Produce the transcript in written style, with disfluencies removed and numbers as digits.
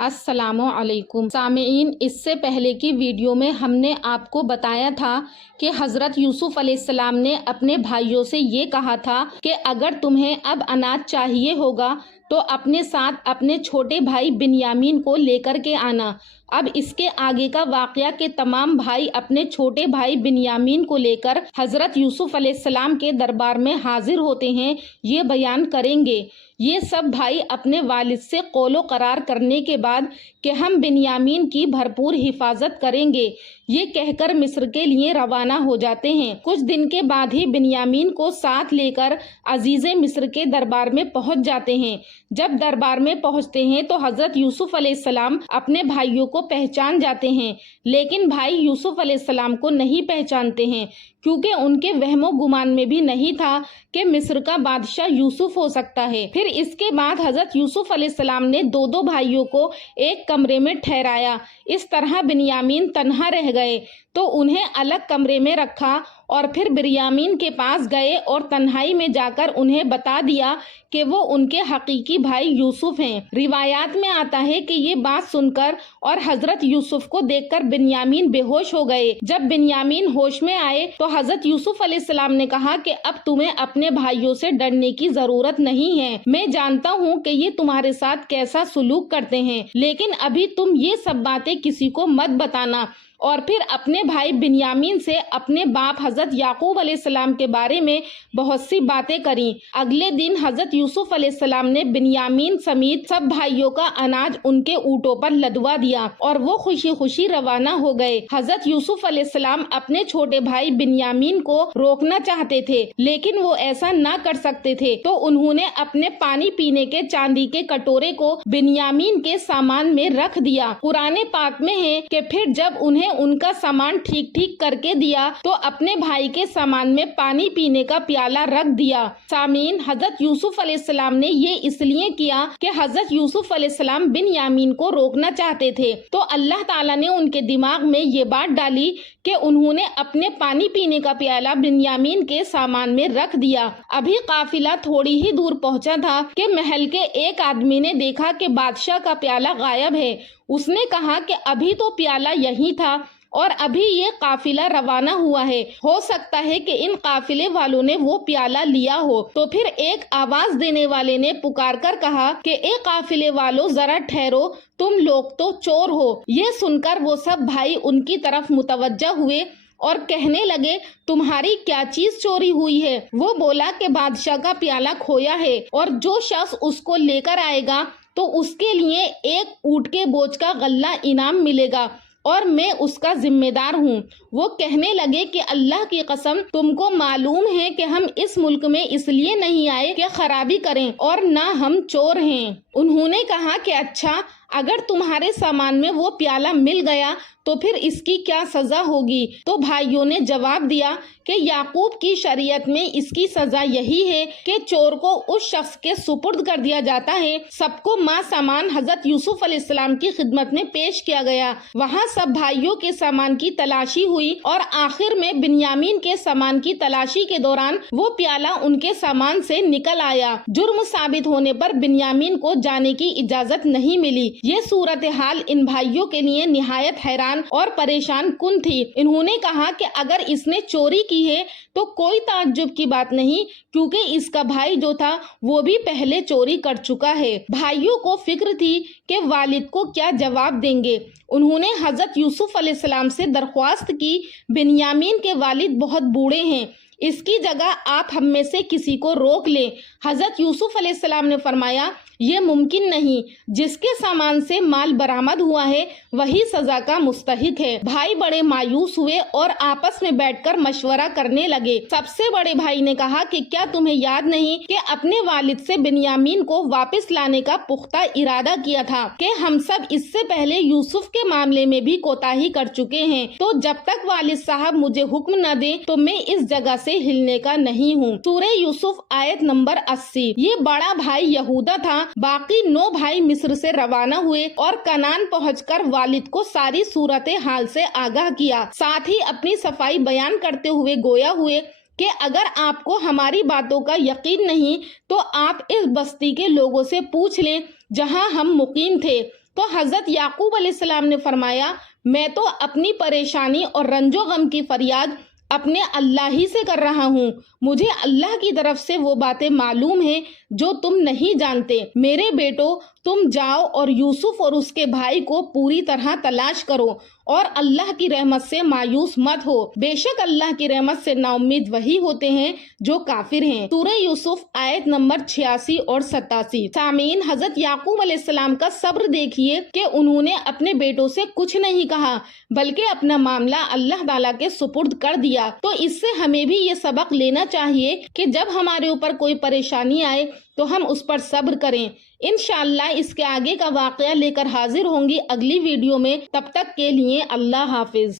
अस्सलामु अलैकुम सामीईन, इससे पहले की वीडियो में हमने आपको बताया था कि हज़रत यूसुफ अलैहिस्सलाम ने अपने भाइयों से ये कहा था कि अगर तुम्हें अब अनाज चाहिए होगा तो अपने साथ अपने छोटे भाई बिन्यामीन को लेकर के आना। अब इसके आगे का वाक़या के तमाम भाई अपने छोटे भाई बिन्यामीन को लेकर हज़रत यूसुफ अलैहिस्सलाम के दरबार में हाजिर होते हैं, ये बयान करेंगे। ये सब भाई अपने वालिद से कौलो करार करने के बाद कि हम बिन्यामीन की भरपूर हिफाजत करेंगे, ये कहकर मिस्र के लिए रवाना हो जाते हैं। कुछ दिन के बाद ही बिन्यामीन को साथ लेकर अजीज़े मिस्र के दरबार में पहुंच जाते हैं। जब दरबार में पहुंचते हैं तो हज़रत यूसुफ अलैहिस्सलाम अपने भाइयों को पहचान जाते हैं, लेकिन भाई यूसुफ अलैहिस्सलाम को नहीं पहचानते हैं, क्योंकि उनके वहमो गुमान में भी नहीं था कि मिस्र का बादशाह यूसुफ हो सकता है। फिर इसके बाद हज़रत यूसुफ अलैहिस्सलाम ने दो भाइयों को एक कमरे में ठहराया। इस तरह बिन्यामीन तन्हा रह गए तो उन्हें अलग कमरे में रखा और फिर बिन्यामीन के पास गए और तन्हाई में जाकर उन्हें बता दिया कि वो उनके हकीकी भाई यूसुफ हैं। रिवायात में आता है कि ये बात सुनकर और हज़रत यूसुफ को देखकर बिन्यामीन बेहोश हो गए। जब बिन्यामीन होश में आए तो हज़रत यूसुफ अलैहिस्सलाम ने कहा कि अब तुम्हें अपने भाइयों से डरने की जरूरत नहीं है। मैं जानता हूँ कि ये तुम्हारे साथ कैसा सुलूक करते हैं, लेकिन अभी तुम ये सब बातें किसी को मत बताना। और फिर अपने भाई बिन्यामीन से अपने बाप हज़रत याकूब अलैहिस्सलाम के बारे में बहुत सी बातें करी। अगले दिन हज़रत यूसुफ अलैहिस्सलाम ने बिन्यामीन समेत सब भाइयों का अनाज उनके ऊँटों पर लदवा दिया और वो खुशी खुशी रवाना हो गए। हज़रत यूसुफ अलैहिस्सलाम अपने छोटे भाई बिन्यामीन को रोकना चाहते थे, लेकिन वो ऐसा ना कर सकते थे, तो उन्होंने अपने पानी पीने के चांदी के कटोरे को बिन्यामीन के सामान में रख दिया। कुरान पाक में है कि फिर जब उन्हें उनका सामान ठीक ठीक करके दिया तो अपने भाई के सामान में पानी पीने का प्याला रख दिया। सामीन, हज़रत यूसुफ अलैहिस्सलाम ने ये इसलिए किया कि हज़रत यूसुफ अलैहिस्सलाम बिन्यामीन को रोकना चाहते थे, तो अल्लाह ताला ने उनके दिमाग में ये बात डाली कि उन्होंने अपने पानी पीने का प्याला बिन्यामीन के सामान में रख दिया। अभी काफिला थोड़ी ही दूर पहुंचा था कि महल के एक आदमी ने देखा कि बादशाह का प्याला गायब है। उसने कहा कि अभी तो प्याला यही था और अभी ये काफिला रवाना हुआ है, हो सकता है कि इन काफिले वालों ने वो प्याला लिया हो। तो फिर एक आवाज देने वाले ने पुकार कर कहा कि ए काफिले वालों, जरा ठहरो, तुम लोग तो चोर हो। ये सुनकर वो सब भाई उनकी तरफ मुतवज्जा हुए और कहने लगे, तुम्हारी क्या चीज चोरी हुई है? वो बोला कि बादशाह का प्याला खोया है और जो शख्स उसको लेकर आएगा तो उसके लिए एक ऊंट के बोझ का गल्ला इनाम मिलेगा और मैं उसका जिम्मेदार हूँ। वो कहने लगे कि अल्लाह की कसम, तुमको मालूम है कि हम इस मुल्क में इसलिए नहीं आए कि खराबी करें और ना हम चोर हैं। उन्होंने कहा कि अच्छा, अगर तुम्हारे सामान में वो प्याला मिल गया तो फिर इसकी क्या सजा होगी? तो भाइयों ने जवाब दिया कि याकूब की शरीयत में इसकी सजा यही है कि चोर को उस शख्स के सुपुर्द कर दिया जाता है। सबको माँ सामान हज़रत यूसुफ अलैहिस्सलाम की खिदमत में पेश किया गया। वहाँ सब भाइयों के सामान की तलाशी हुई और आखिर में बिन्यामीन के सामान की तलाशी के दौरान वो प्याला उनके सामान से निकल आया। जुर्म साबित होने पर बिन्यामीन को जाने की इजाजत नहीं मिली। ये सूरत हाल इन भाइयों के लिए निहायत हैरान और परेशान कुन थी। इन्होंने कहा कि अगर इसने चोरी की है तो कोई ताज्जुब की बात नहीं, क्योंकि इसका भाई जो था वो भी पहले चोरी कर चुका है। भाइयों को फिक्र थी कि वालिद को क्या जवाब देंगे। उन्होंने हज़रत यूसुफ अलैहिस्सलाम से दरख्वास्त की, बिन्यामीन के वालिद बहुत बूढ़े हैं, इसकी जगह आप हम में से किसी को रोक लें। हज़रत यूसुफ अलैहिस्सलाम ने फरमाया, ये मुमकिन नहीं, जिसके सामान से माल बरामद हुआ है वही सजा का मुस्तहिक है। भाई बड़े मायूस हुए और आपस में बैठकर मशवरा करने लगे। सबसे बड़े भाई ने कहा कि क्या तुम्हें याद नहीं कि अपने वालिद से बिन्यामीन को वापस लाने का पुख्ता इरादा किया था कि हम सब इससे पहले यूसुफ के मामले में भी कोताही कर चुके हैं, तो जब तक वालिद साहब मुझे हुक्म न दे तो मैं इस जगह से हिलने का नहीं हूँ। सूरह यूसुफ आयत नंबर 80। ये बड़ा भाई यहूदा था। बाकी 9 भाई मिस्र से रवाना हुए और कनान पहुंचकर वालिद को सारी सूरत हाल से आगाह किया। साथ ही अपनी सफाई बयान करते हुए गोया हुए कि अगर आपको हमारी बातों का यकीन नहीं तो आप इस बस्ती के लोगों से पूछ लें जहां हम मुकीम थे। تو حضرت یعقوب علیہ السلام نے فرمایا میں تو اپنی پریشانی اور رنج و غم کی فریاد اپنے اللہ ہی سے کر رہا ہوں، مجھے اللہ کی طرف سے وہ باتیں معلوم ہیں جو تم نہیں جانتے۔ میرے بیٹو تم جاؤ اور یوسف اور اس کے بھائی کو پوری طرح تلاش کرو اور اللہ کی رحمت سے مایوس مت ہو، بے شک اللہ کی رحمت سے نا امید وہی ہوتے ہیں جو کافر ہیں۔ سورہ یوسف آیت نمبر 86 اور 87۔ سامعین، حضرت یعقوب علیہ السلام کا صبر دیکھیے کہ انہوں نے اپنے بیٹوں سے کچھ نہیں کہا بلکہ اپنا معاملہ اللہ تعالیٰ کے سپرد کر دیا۔ تو اس سے ہمیں بھی یہ سبق لینا چاہیے کہ جب ہمارے اوپر کوئی پریشانی آئے تو ہم اس پر صبر کریں۔ انشاءاللہ اس کے آگے کا واقعہ لے کر حاضر ہوں گی اگلی ویڈیو میں، تب تک کے لیے اللہ حافظ۔